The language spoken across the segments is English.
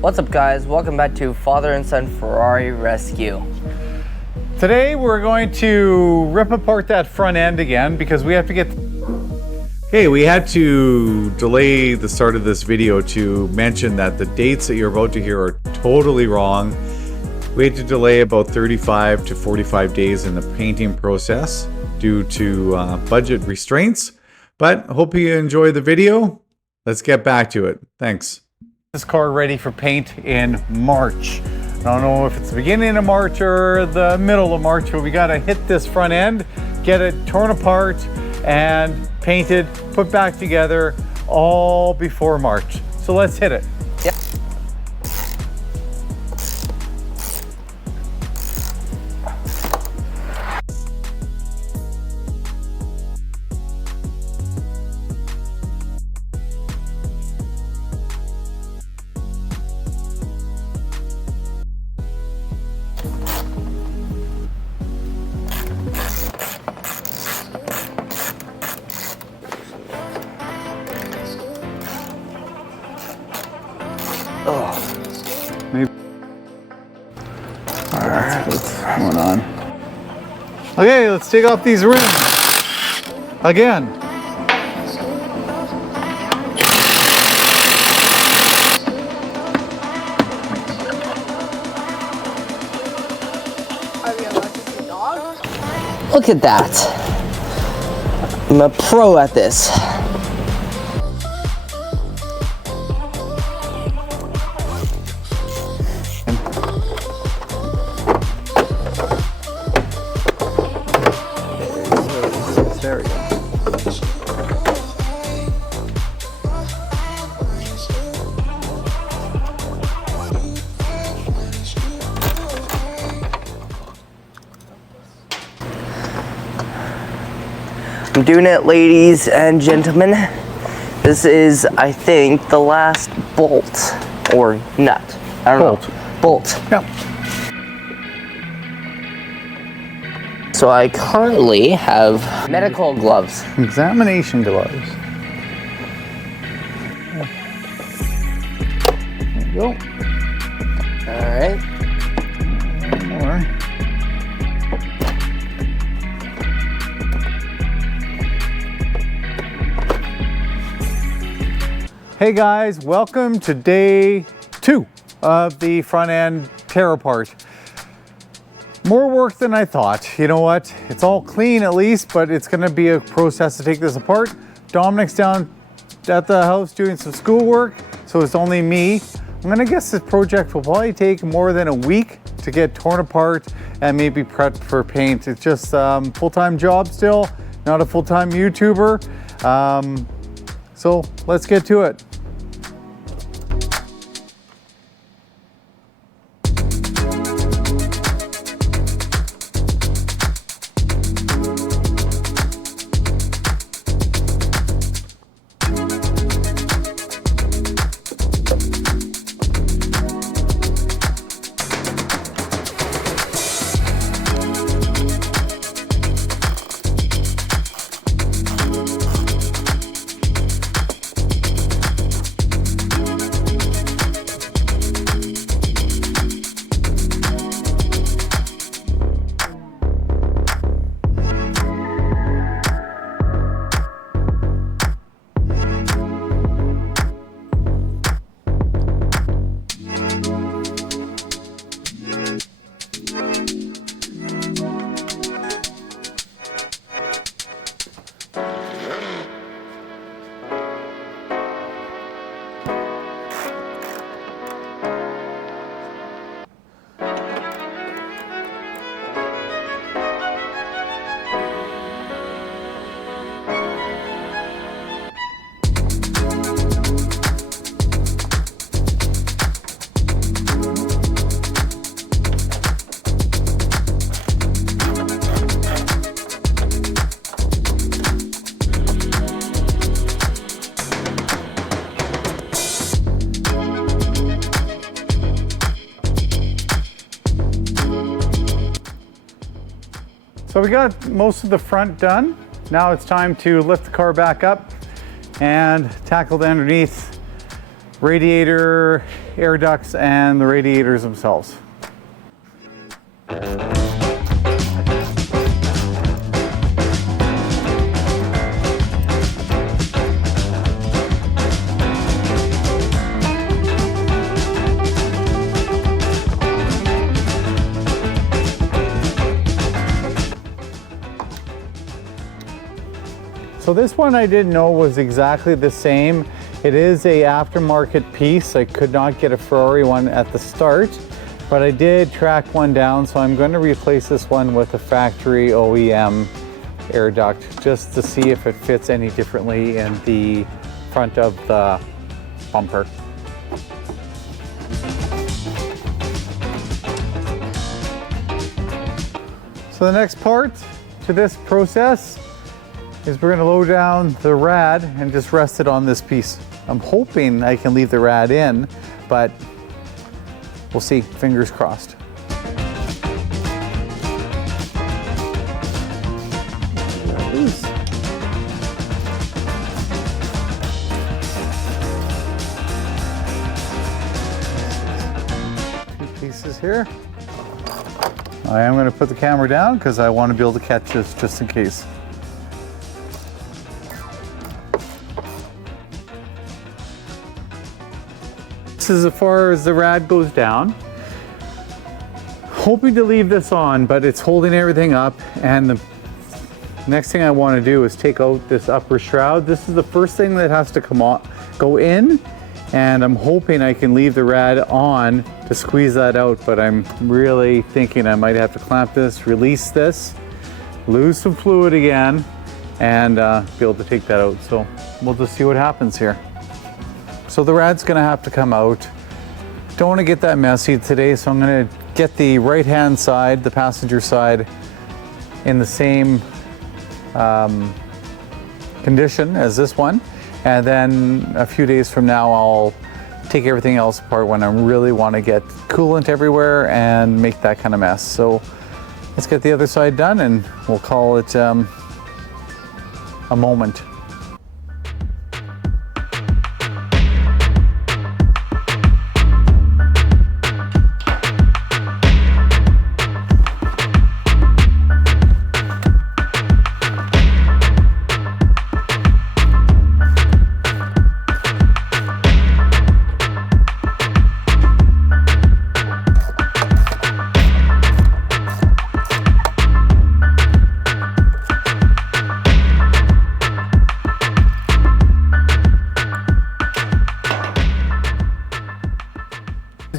What's up guys, welcome back to Father and Son Ferrari Rescue. Today we're going to rip apart that front end again because we have to get... Hey, we had to delay the start of this video to mention that the dates that you're about to hear are totally wrong. We had to delay about 35 to 45 days in the painting process due to budget restraints, but hope you enjoy the video. Let's get back to it. Thanks. This car ready for paint in March. I don't know if it's the beginning of March or the middle of March, but we got to hit this front end, get it torn apart and painted, put back together all before March. So let's hit it. Yep. Maybe. All right, what's going on? Okay, let's take off these rims again. Are we allowed to see dogs? Look at that. I'm a pro at this. There we go. I'm doing it, ladies and gentlemen. This is, I think, the last bolt or nut. I don't know. Bolt. Yep. So I currently have medical gloves. Examination gloves. There you go. All right. One more. Hey guys, welcome to day 2 of the front end tear apart. More work than I thought. You know what? It's all clean at least, but it's gonna be a process to take this apart. Dominic's down at the house doing some schoolwork, so it's only me. I'm gonna guess this project will probably take more than a week to get torn apart and maybe prepped for paint. It's just full-time job still, not a full-time YouTuber. So let's get to it. So we got most of the front done. Now it's time to lift the car back up and tackle the underneath. radiator, air ducts, and the radiators themselves. So this one I didn't know was exactly the same. It is a aftermarket piece. I could not get a Ferrari one at the start, but I did track one down, so I'm going to replace this one with a factory OEM air duct just to see if it fits any differently in the front of the bumper. So the next part to this process is we're going to lower down the rad and just rest it on this piece. I'm hoping I can leave the rad in, but we'll see, fingers crossed. Two pieces here. I am going to put the camera down because I want to be able to catch this just in case. This is as far as the rad goes down. Hoping to leave this on, but it's holding everything up, and the next thing I want to do is take out this upper shroud. This is the first thing that has to come on, go in, and I'm hoping I can leave the rad on to squeeze that out, but I'm really thinking I might have to clamp this, release this, lose some fluid again, and be able to take that out. So we'll just see what happens here. So the rad's gonna have to come out. Don't want to get that messy today, so I'm gonna get the right-hand side, the passenger side, in the same condition as this one. And then a few days from now, I'll take everything else apart when I really want to get coolant everywhere and make that kind of mess. So let's get the other side done and we'll call it a moment.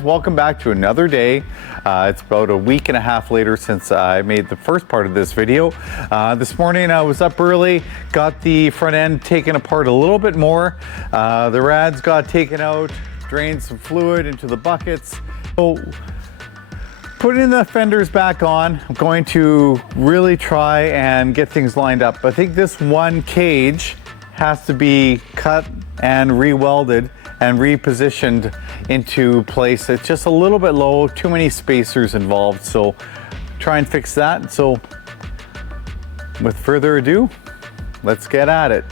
Welcome back to another day. It's about a week and a half later since I made the first part of this video. This morning I was up early, got the front end taken apart a little bit more. The rads got taken out, drained some fluid into the buckets. So putting the fenders back on, I'm going to really try and get things lined up. I think this one cage has to be cut and re-welded and repositioned into place. It's just a little bit low, too many spacers involved, so try and fix that. So with further ado, let's get at it.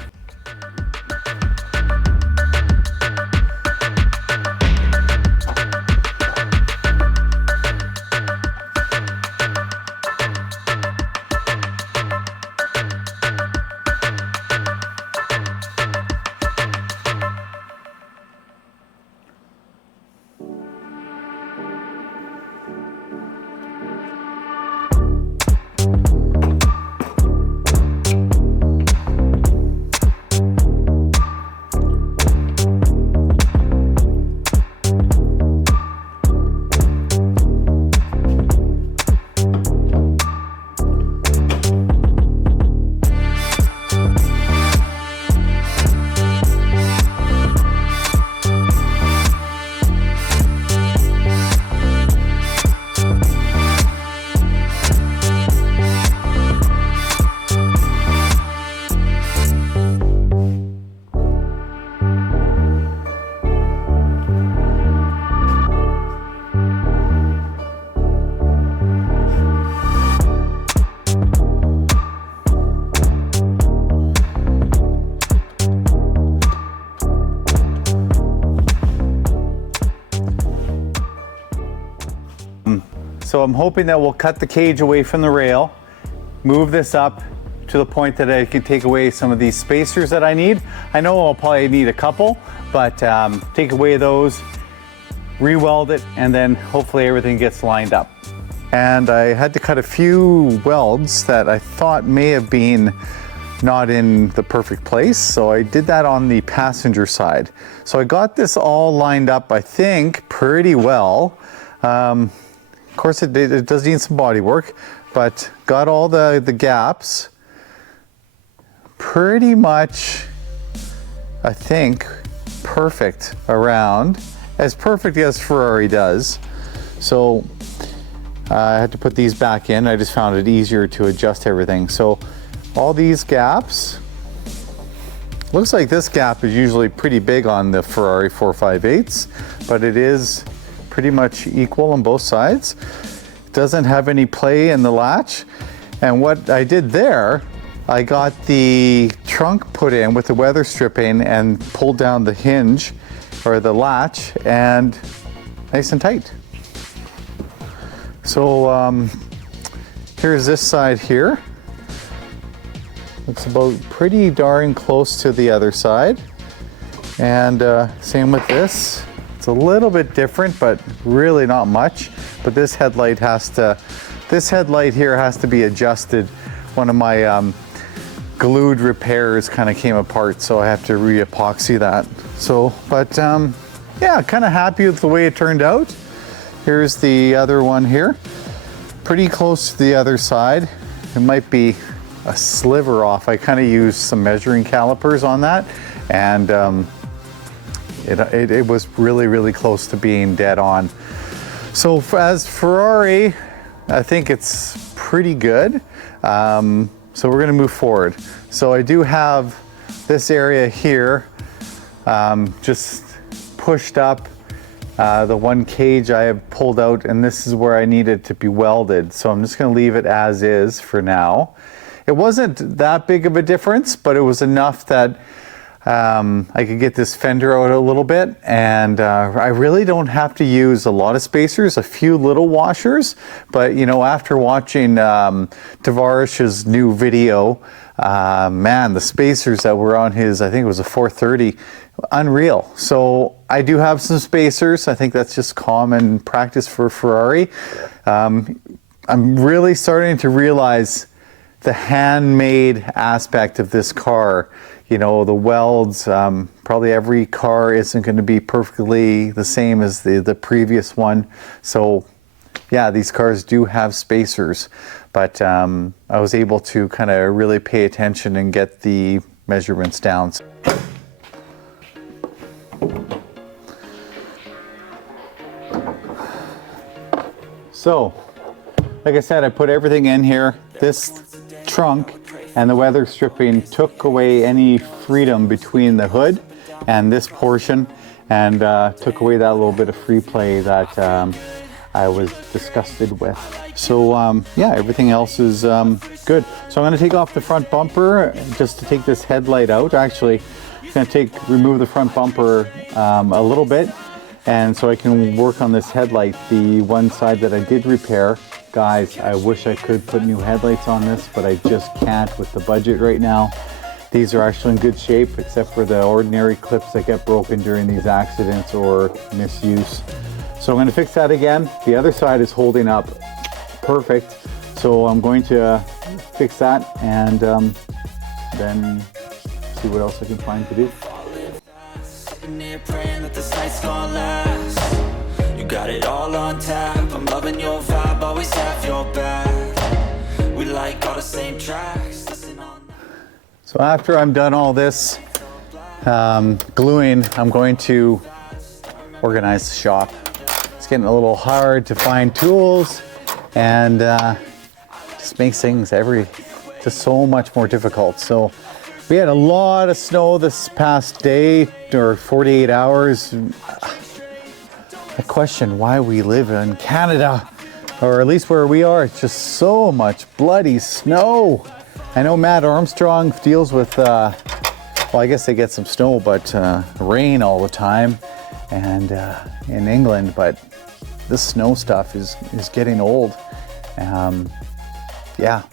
So I'm hoping that we'll cut the cage away from the rail, move this up to the point that I can take away some of these spacers that I need. I know I'll probably need a couple, but take away those, re-weld it, and then hopefully everything gets lined up. And I had to cut a few welds that I thought may have been not in the perfect place. So I did that on the passenger side. So I got this all lined up, I think, pretty well. Of course, it does need some body work, but got all the gaps pretty much, I think, perfect around. As perfect as Ferrari does. So I had to put these back in. I just found it easier to adjust everything. So all these gaps, looks like this gap is usually pretty big on the Ferrari 458s, but it is pretty much equal on both sides. It doesn't have any play in the latch. And what I did there, I got the trunk put in with the weather stripping and pulled down the hinge or the latch, and nice and tight. So here's this side here. Looks about pretty darn close to the other side. And same with this. It's a little bit different, but really not much. But this headlight here has to be adjusted. One of my glued repairs kind of came apart, so I have to re-epoxy that. So, but yeah, kind of happy with the way it turned out. Here's the other one here. Pretty close to the other side. It might be a sliver off. I kind of used some measuring calipers on that, and it was really, really close to being dead on. So as Ferrari, I think it's pretty good. So we're gonna move forward. So I do have this area here just pushed up. The one cage I have pulled out, and this is where I need it to be welded. So I'm just gonna leave it as is for now. It wasn't that big of a difference, but it was enough that I could get this fender out a little bit, and I really don't have to use a lot of spacers, a few little washers, but you know, after watching Tavarish's new video, man, the spacers that were on his, I think it was a 430, unreal. So I do have some spacers. I think that's just common practice for Ferrari. I'm really starting to realize the handmade aspect of this car. You know, the welds, probably every car isn't going to be perfectly the same as the previous one. So yeah, these cars do have spacers, but I was able to kind of really pay attention and get the measurements down. So, like I said, I put everything in here. This trunk and the weather stripping took away any freedom between the hood and this portion, and took away that little bit of free play that I was disgusted with. So yeah, everything else is good. So I'm going to take off the front bumper just to take this headlight out. Actually, I'm going to remove the front bumper a little bit, and so I can work on this headlight, the one side that I did repair. Guys, I wish I could put new headlights on this, but I just can't with the budget right now. These are actually in good shape, except for the ordinary clips that get broken during these accidents or misuse. So I'm going to fix that again. The other side is holding up perfect. So I'm going to fix that and then see what else I can find to do. Got it all on tap. I'm loving your vibe, always have your back. We like all the same tracks. So after I'm done all this gluing, I'm going to organize the shop. It's getting a little hard to find tools, and just makes things just so much more difficult. So we had a lot of snow this past day, or 48 hours. I question why we live in Canada, or at least where we are. It's just so much bloody snow. I know Matt Armstrong deals with, well, I guess they get some snow, but rain all the time, and in England. But this snow stuff is getting old. Yeah.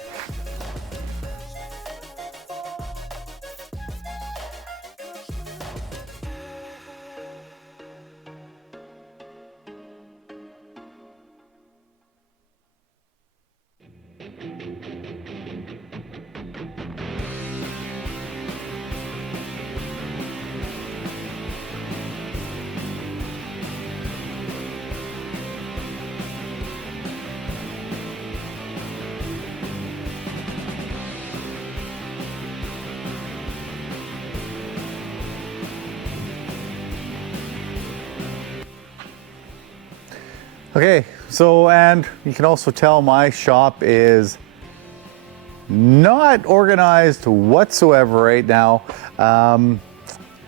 Okay, so, and you can also tell my shop is not organized whatsoever right now.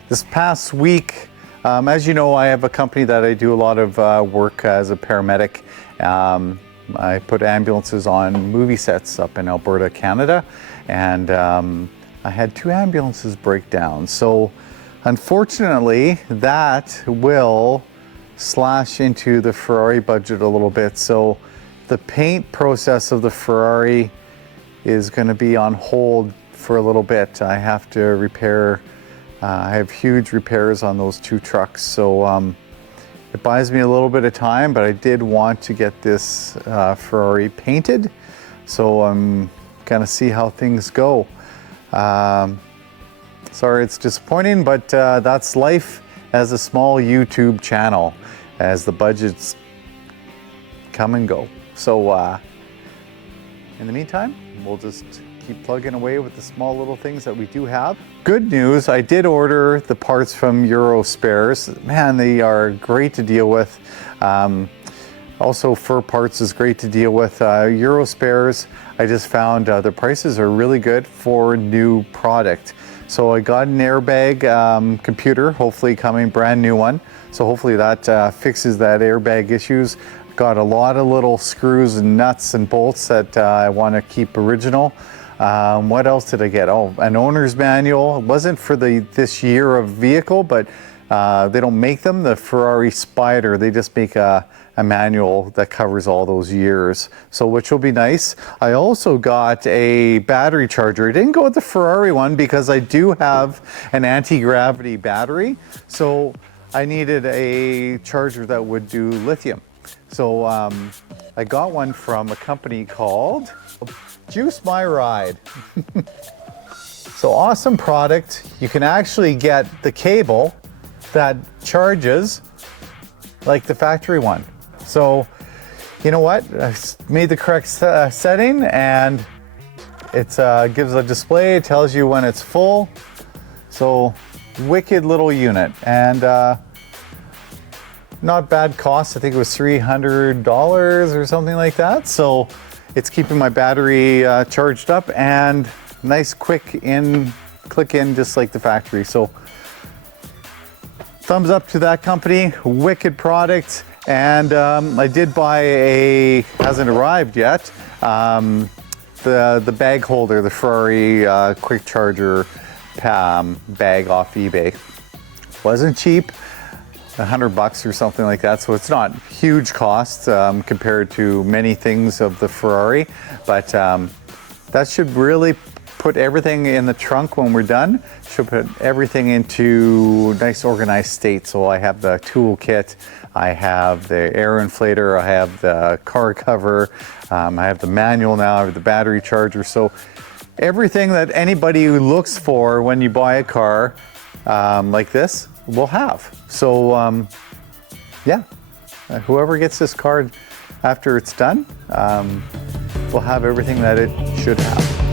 This past week, as you know, I have a company that I do a lot of work as a paramedic. I put ambulances on movie sets up in Alberta, Canada, and I had 2 ambulances break down. So unfortunately, that will slash into the Ferrari budget a little bit. So the paint process of the Ferrari is going to be on hold for a little bit. I have to repair, I have huge repairs on those 2 trucks. So it buys me a little bit of time, but I did want to get this Ferrari painted. So I'm gonna see how things go. Sorry it's disappointing, but that's life as a small YouTube channel, as the budgets come and go. So in the meantime, we'll just keep plugging away with the small little things that we do have. Good news, I did order the parts from Euro Spares. Man, they are great to deal with. Also, Fur Parts is great to deal with. Euro Spares, I just found the prices are really good for new product. So I got an airbag computer, hopefully coming, brand new one. So hopefully that fixes that airbag issues. Got a lot of little screws and nuts and bolts that I want to keep original. What else did I get? Oh, an owner's manual. It wasn't for this year of vehicle, but they don't make them. The Ferrari Spider, they just make a manual that covers all those years. So which will be nice. I also got a battery charger. I didn't go with the Ferrari one because I do have an anti-gravity battery. So I needed a charger that would do lithium. So I got one from a company called Juice My Ride. So awesome product. You can actually get the cable that charges like the factory one. So you know what? I made the correct setting, and it gives a display. It tells you when it's full. So wicked little unit, and not bad cost. I think it was $300 or something like that. So it's keeping my battery charged up, and nice quick click in just like the factory. So thumbs up to that company, wicked product. And I did buy hasn't arrived yet, the bag holder, the Ferrari quick charger bag off eBay. Wasn't cheap, $100 or something like that, so it's not huge cost compared to many things of the Ferrari, but that should really put everything in the trunk when we're done. Should put everything into nice organized state. So I have the tool kit, I have the air inflator, I have the car cover, I have the manual now, I have the battery charger. So everything that anybody who looks for when you buy a car like this will have. So yeah, whoever gets this car after it's done will have everything that it should have.